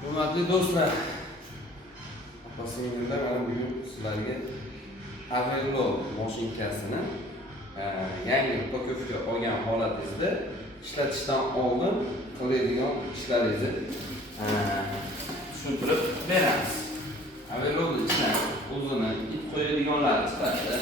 Hurmatli do'stlar, opa-singillar, mana bugun sizlarga Avello mashinkasini yangi pokovka olgan holatingizda ishlatishdan oldin qiladigan ishlaringizni tushuntirib beramiz. Avello'ning ichidan o'zini ip qo'yadiganlari chiqadi,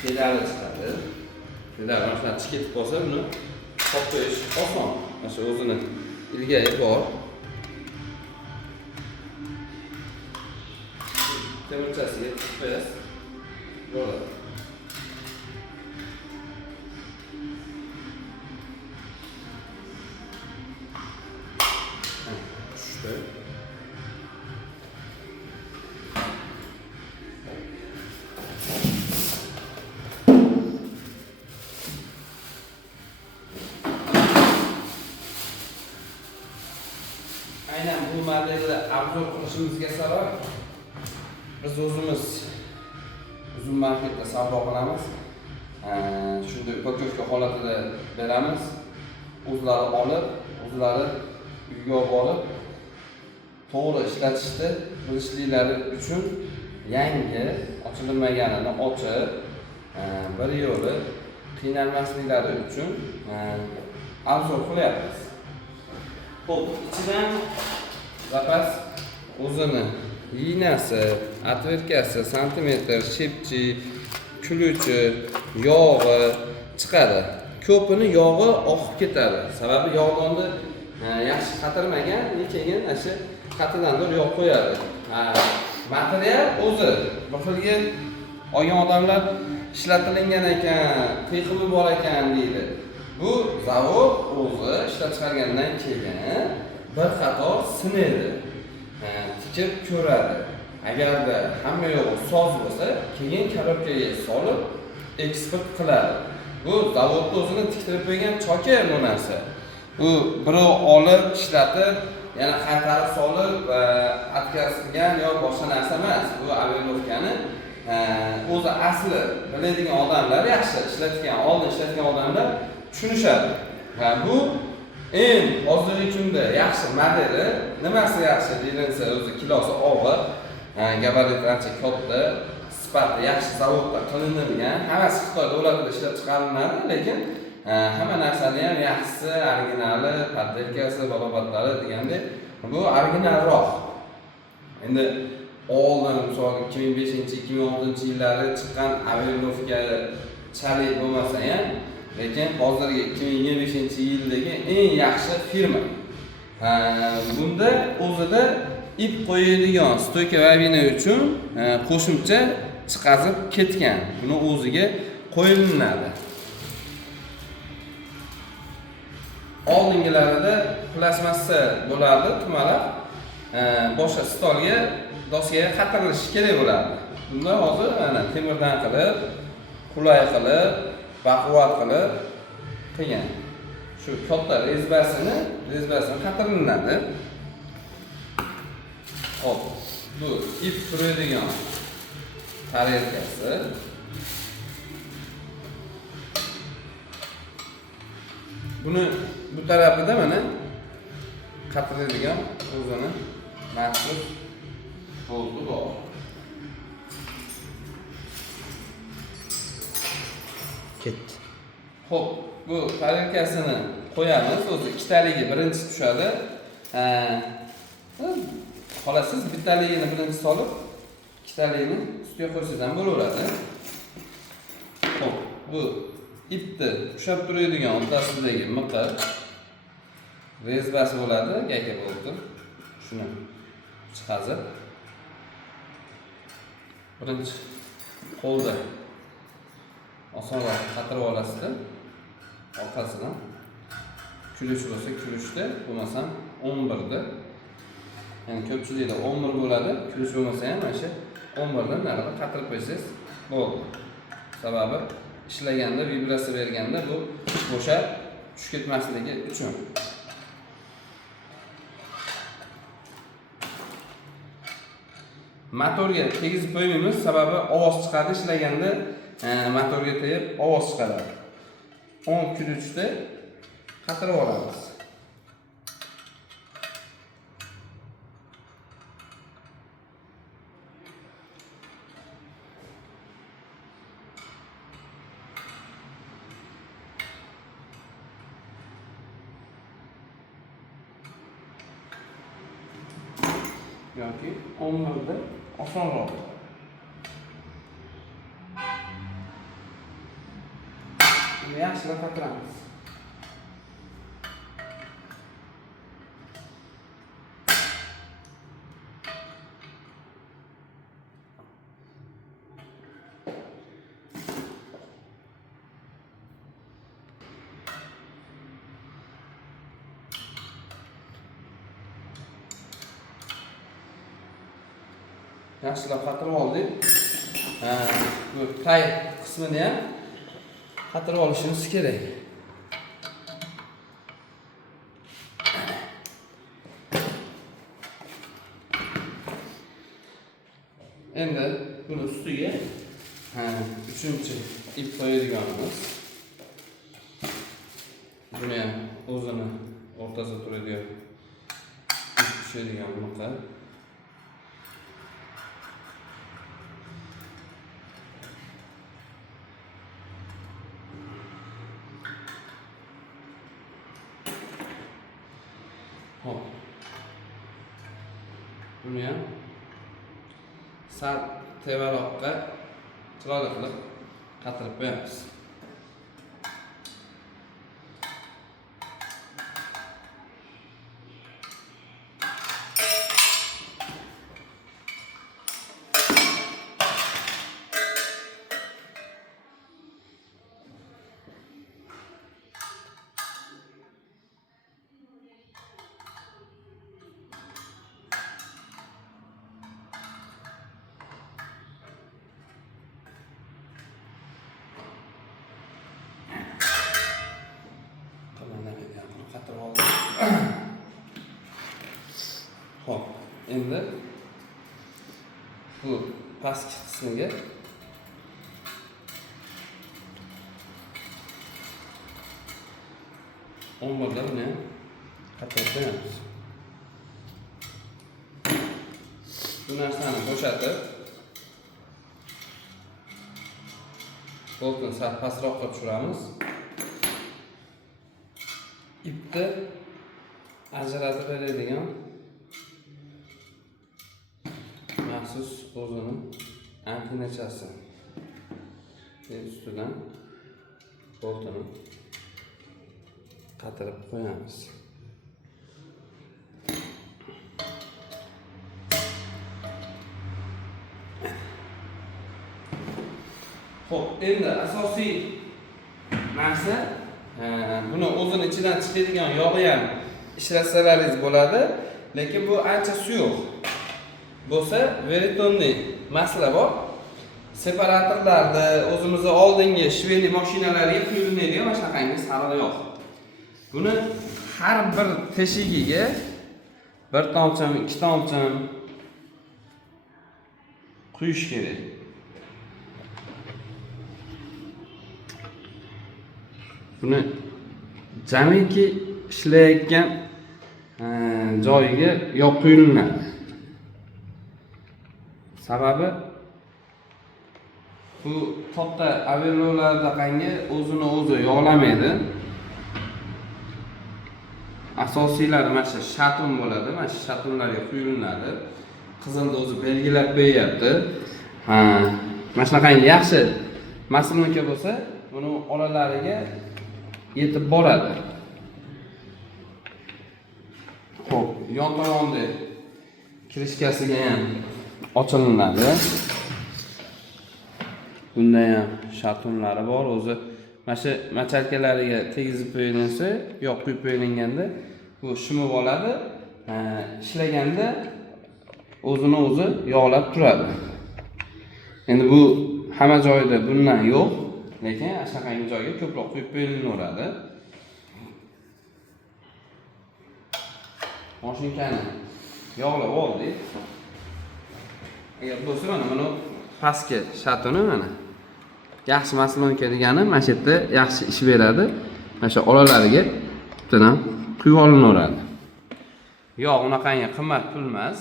pedali chiqadi. Pedal mana shunaqa ketib qolsa, buni olib qo'yish oson. Mana shu o'zini ilgari bor. Temirchasiga tiqib qo'yasiz. Bo'ladi. Tushdi. Aynan bu modelni obzor qilishimizga sabab biz o'zimiz uzun marketda savdo qilamiz. Shunday pokovka holatida beramiz. O'zlari olib, o'zlari uyga olib, to'g'ri ishlatishni bilishliklari uchun yangi ochilmaganini ochib, bir yo'li qiynalmasliklari uchun obzor qilyapmiz. Xo'p, ichidan zapas o'zini iynasi, atvertkasi, santimetr, shepchi, kuluchi, yog'i chiqadi. Ko'pini yog'i oqib ketadi. Sababi yog'ni yaxshi qatirmagan, keyin shu qatidan yog' qo'yadi. Material o'zi bir xilga olgan odamlar ishlatilingan ekan, qiyiqimi bor ekan deydi. Bu zavod o'zi ishlab chiqargandan keyin bir qator sinadi. Tikib ko'radi. Agarda hamma yo'q soz bo'lsa, keyin korobkaga solib eksport qiladi. Bu zavodda o'zini tiktirib qo'ygan choka bu narsa. Bu birov olib ishlatib, yana qaytarib solib atkazgan yo boshqa narsa emas. Bu Avellovkani o'zi asli biladigan odamlar, yaxshi ishlatgan, oldin ishlatgan odamlar tushunishadi. Va bu eng hozirgi kunda yaxshi modeli. Nimasi yaxshi deyilsa, o'zi kilosi og'ir, gabariti ancha katta, sifati yaxshi zavodda qilinadigan, hammasi Xitoy davlatida ishlab chiqariladi, lekin hamma narsani ham yaxshisi, originali, poddelkasi, balobatlari degandek, bu originalroq. Endi oldin misol 2005-2006-yillari chiqqan Avellovka chalik bo'lmasa ham, lekin hozirgi 2025-yildagi eng yaxshi firma. Bunda o'zida ip qo'yadigan stoyka vabina uchun qo'shimcha chiqazib ketgan. Buni o'ziga qo'yiladi. Oldingilarida plastmassa bo'lardi, tumalab, boshqa stolga, doskaga qatirilishi kerak bo'lardi. Bunda hozir mana temirdan qilib, qulay qilib, baquvvat qilib qilgan. Shu katta rezbasini qatiriladi. Hop, bu ip turadigan tarelkasi. Buni bu tarafida mana qatiradigan o'zini maxsus bolti bor. Ketdi. Xo'p, bu tarelkasini qo'yamiz. O'zi ikkitaligi birinchi tushadi. Xolasiz bittaligini birinchi solib, ikkitaligini ustiga qo'ysangiz ham bo'laveradi. Xo'p, bu ipni ushlab turadigan o'rtasidagi miqi rezbasi bo'ladi, gayka bo'ldi. Shuni chiqazib birinchi qo'lda osonroq qatirib olasizda, orqasidan kuluch bo'lsa kuluchda, bo'lmasam 11 da. Ya'ni ko'pchilikda 11 bo'ladi, kuluch bo'lmasa ham mana shu 11 dan narida qatirib qo'ysangiz bo'ldi. Sababi ishlaganda, vibratsiya berganda bu bo'shab tushib ketmasligi uchun. Motorga tegizib qo'ymaymiz, sababi ovoz chiqadi, ishlaganda motorga tegib ovoz chiqaradi. 10 kuluchda qatirib olamiz. yoki 11da osonroq. Buni yaxshilab qatiramiz. Yaxshilab qatirib oldik. Bu tay qismini ham qatirib olishimiz kerak. Endi buni ustiga 3-chi ip qo'yadiganimiz. Buni ham o'zini o'rtasida turadigan ip tushadigan nuqta. Hop. Buni ham sal tevaroqqa chiroyli qilib qatirib qo'yamiz. Hop, endi bu pastki qismiga omborlar buni qatirib qo'yamiz. Bu narsani bo'shatib, boltni sal pastroqqa tushiramiz. Ipni ajratib beradigan maxsus o'zini antenachasi. Ustidan boltini qatirib qo'yamiz. Xo'p, endi asosiy narsa buni o'zini ichidan chiqadigan yog'i ham ishlatsangiz bo'ladi, lekin bu ancha suyuq bo'lsa, veritonni masala bor. Separatorlarda o'zimizni oldingi shveli mashinalarga quyilmaydigan mana shunaqangi sarig'i yo'q. Buni har bir teshigiga bir tomcham, ikki tomcham quyish kerak. Buni jamiki ishlayotgan joyiga yo'q quyiladi. Sababi bu to'xta averlolarda qangi o'zini o'zi yog'lamaydi. Asosiylari mana shu shatun bo'ladi. Mana shu shatunlarga quyiladi. Qizilni o'zi belgilab qo'yapti. Mana shunaqangi yaxshi maslonka bo'lsa, buni olalariga yetib boradi. Xo'p, yon tomonda kirishkasiga ham ochilinadi. Bunda ham shatunlari bor. O'zi mana shu machalkalariga tegizib qo'yilsa, yo'q quyib qo'yilganda bu shimib oladi. Ishlaganda o'zini o'zi yog'lab turadi. Endi bu hamma joyda bundan yo'q, lekin shunaqangi joyga ko'proq quyib qo'yilaveradi. Mashinkani yog'lab oldik. Agar bo'lsa mana buni pastki shatuni mana yaxshi maslonka degani mana shu yerda yaxshi ish beradi. Mana shu olalariga bittadan quyib olinaveradi. Yo'q, unaqangi qimmat pul emas.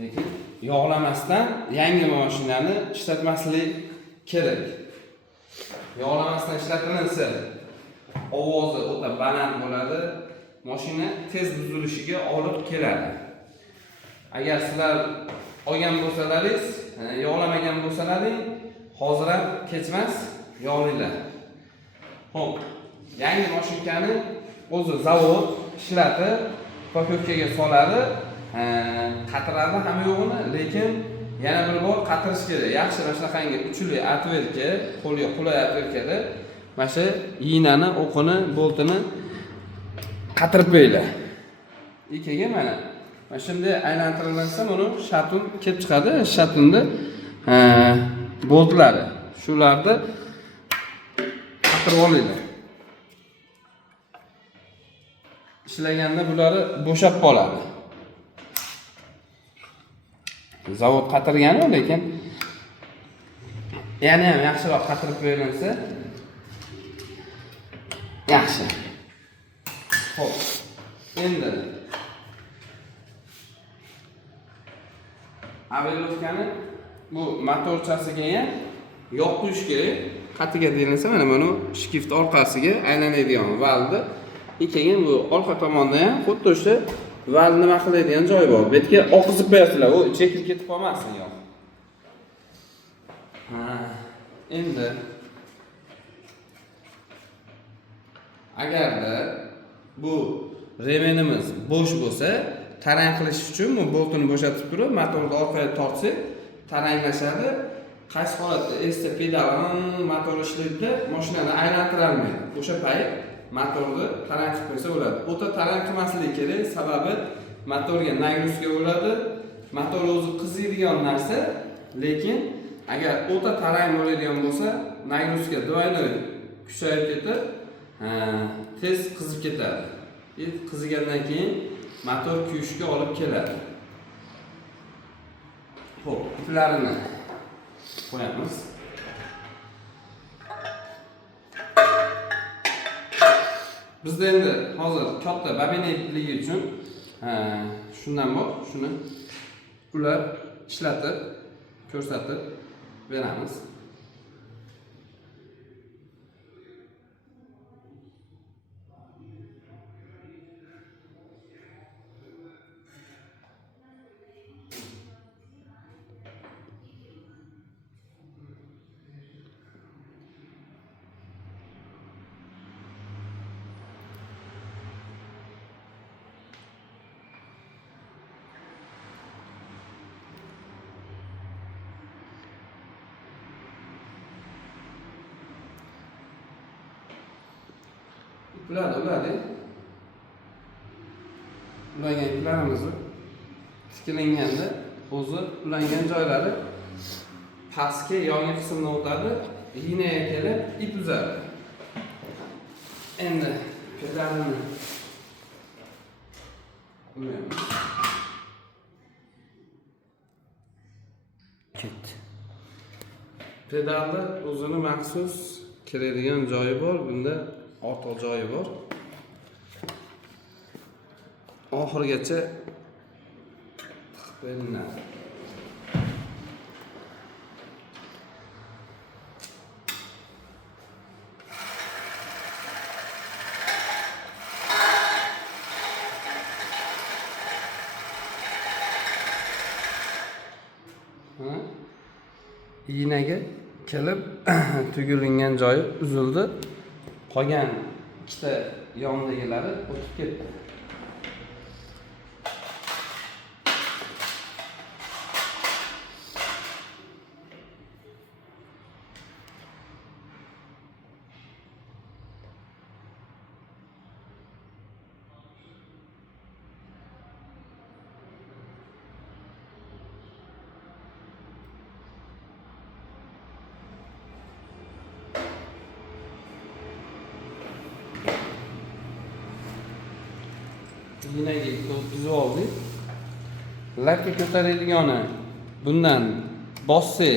Lekin yog'lamasdan yangi mashinani ishlatmaslik kerak. Yog'lamasdan ishlatilinsa ovozi o'ta baland bo'ladi. Mashina tez buzilishiga olib keladi. Agar sizlar olgan bo'lsalaringiz, yog'lamagan bo'lsalaring, hozir ham kechmas yog'laylar. Xo'p, yangi mashinkani o'zi zavod ishlatib, pakovkaga soladi, qatiradi hamma yo'g'ini, lekin yana bir bor qatirish kerak. Yaxshi mana shunaqangi uchli atverka, qo'lga qulay atverkada mana shu iynani, o'qini, boltini qatirib qo'yinglar. Ikkiga mana shunday aylantirilsa, buni shatun kelib chiqadi. Shatunni boltlari shularni qatirib olinglar. Ishlaganda bularni bo'shab qoladi. Zavod qatirgani, lekin yana ham yaxshiroq qatirib qo'yilsa yaxshi. Xo'p, endi Avelovkani bu motorchasiga ham yoq qo'yish kerak. Qatiga deyilsa, mana buni shift orqasiga aylanadigan valni, keyin bu orqa tomonda ham xuddi o'sha val nima qiladigan joyi bor. Bu yerga oqizib qo'yasizlar, u chekib ketib qolmasin yo'q. Endi agarda bu remenimiz bo'sh bo'lsa, tarang qilish uchun bu boltini bo'shatib turib, motorni orqaga tortsak, taranglashadi. Qaysi holatda esda pedal motor ishlaydi, mashinani aylantira olmaydi. O'sha payt motorni tarang qilib qo'ysa bo'ladi. O'ta tarang qilmasligi kerak, sababi motorga nagruzka bo'ladi. Motor o'zi qiziydigan narsa, lekin agar o'ta tarang bo'ladigan bo'lsa, nagruzka doimo kuchayib ketib, tez qizib ketadi. Qizigandan keyin motor kuyishga olib keladi. Xo'p, iplarini qo'yamiz. Bizda endi hozir katta babina ipligi uchun shundan bor, shuni ular ishlatib, ko'rsatib beramiz. Ularni ulangan iplarimizni tikilinganda o'zi ulangan joylari pastga yongi qismdan o'tadi, ignaga kelib ip uzadi. Endi pedalini ulaymiz. Pedalda o'zini maxsus kiradigan joyi bor, bunda ortiq joyi bor. Oxirigacha tiqib qo'yiladi. Ignaga kelib tugilingan joyi uzildi. Qolgan ikkita yondagilari o'tib ketdi. Ignaga o'tkazib oldik. Labka ko'taradigani bundan bossa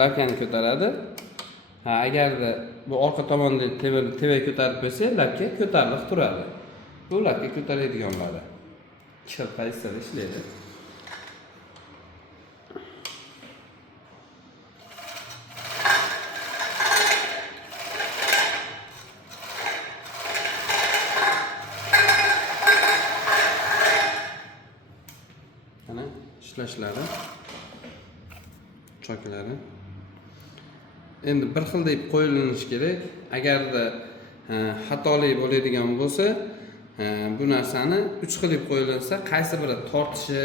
labkani ko'taradi. Agarda bu orqa tomonda teva ko'tarib qo'ysa, labka ko'tarilib turadi. Bu labka ko'taradiganlari. Qaysi ishlaydi? ishlashlari, choklari. Endi bir xil deb qo'yilinishi kerak. Agarda xatolik bo'ladigan bo'lsa, bu narsani 3 xil deb qo'yilinsa, qaysi biri tortishi,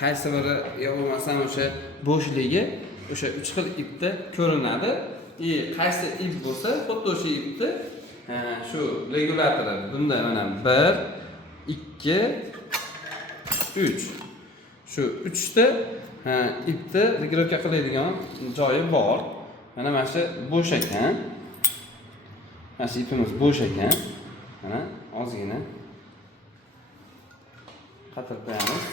qaysi biri yo bo'lmasam o'sha bo'shligi o'sha 3 xil ipda ko'rinadi. Qaysi ip bo'lsa, xuddi o'sha ipni shu regulatori bunda mana 1, 2, 3. Shu 3 ta ipni regulyatsiya qiladigan joyi bor. Mana shu bo'sh ekan. Mana shu ipimiz bo'sh ekan. Mana ozgina qatirib qo'yamiz.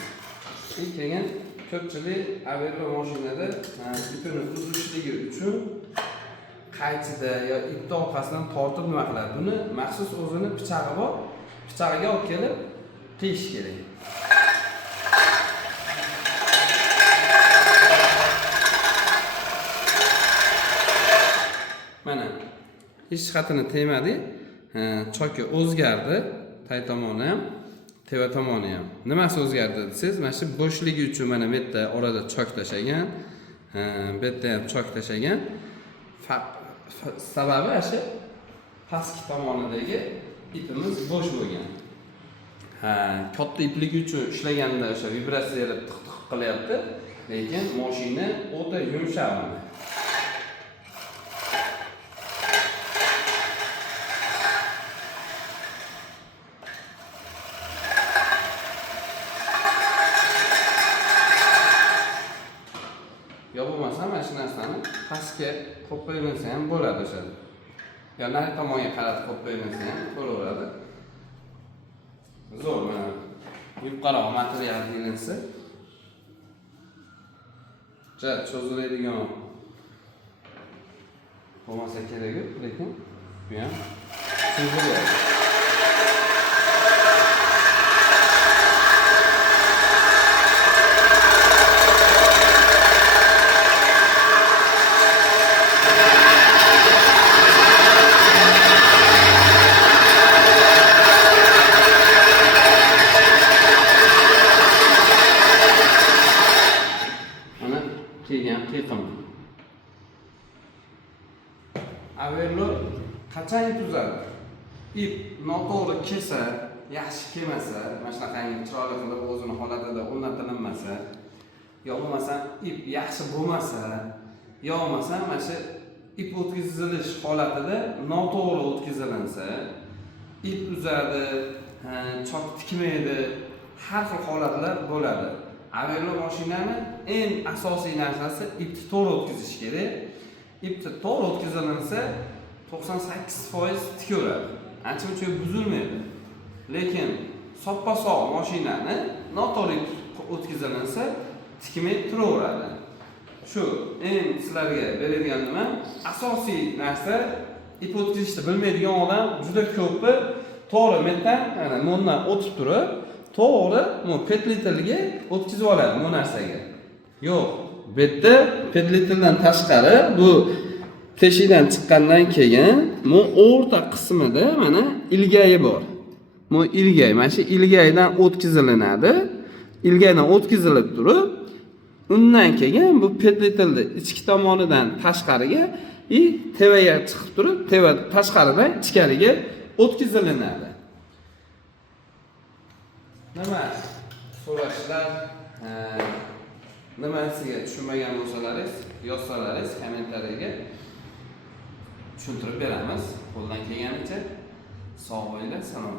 Keyin ko'pchilik Averlo mashinada ipini uzilishligi uchun qaychida yo ip orqasidan tortib nima qiladi? Buni maxsus o'zini pichog'i bor. Pichog'iga olib kelib qiyish kerak. Mana hech xatini tegmadi. Choki o'zgardi. Tay tomoni ham, teva tomoni ham. Nimasi o'zgardi desangiz, mana shu bo'shligi uchun mana bu yerda orada chok tashlagan, bu yerda ham chok tashlagan. Sababi shu pastki tomonidagi ipimiz bo'sh bo'lgan. Katta ipligi uchun ishlaganda o'sha vibratsiyalar tiq-tiq qilyapti, lekin mashina o'ta yumshoq. Yo bo'lmasa mana shu narsani pastga qo'yib qo'yilsa ham bo'ladi o'sha. Yo nari tomonga qarab qo'yib qo'yilsa ham bo'laveradi. Zo'r mana yuqoriroq material deyilinsa, cho'ziladigan bo'lmasa kerak, lekin bu ham cho'ziladi. Kelgan qiyiqim. Averlo qachon ip uzadi? Ip noto'g'ri kelsa, yaxshi kelmasa, mana shunaqangi chiroyli qilib o'zini holatida o'rnatilmasa, yo bo'lmasa ip yaxshi bo'lmasa, yo bo'lmasa mana shu ip o'tkazilish holatida noto'g'ri o'tkazilinsa, ip uzadi, chok tikmaydi, har xil holatlar bo'ladi. Averlo mashinani eng asosiy narsasi ipni to'g'ri o'tkazish kerak. Ipni to'g'ri o'tkazilinsa 98% tikaveradi. Ancha-muncha buzilmaydi. Lekin soppa-sog' mashinani noto'g'ri o'tkazilinsa tikmay turaveradi. Shu eng sizlarga beradigan nima? Asosiy narsa ip o'tkazishni bilmaydigan odam juda ko'pi to'g'ri metdan, mana bundan o'tib turib to'g'ri petlitilga o'tkazib oladi bu narsaga. Yo'q, bu yerda petlitildan tashqari bu teshikdan chiqqandan keyin bu o'rta qismida mana ilgayi bor. Bu ilgay, mana shu ilgaydan o'tkazilinadi. Ilgaydan o'tkazilib turib, undan keyin bu petlitilni ichki tomonidan tashqariga tevaga chiqib turib, teva tashqaridan ichkariga o'tkazilinadi. Nima so'rashlar, nimasiga tushunmagan bo'lsalaringiz, yozsalaringiz kommentariyaga tushuntirib beramiz. Qo'ldan kelganicha sog' bo'linglar, salom.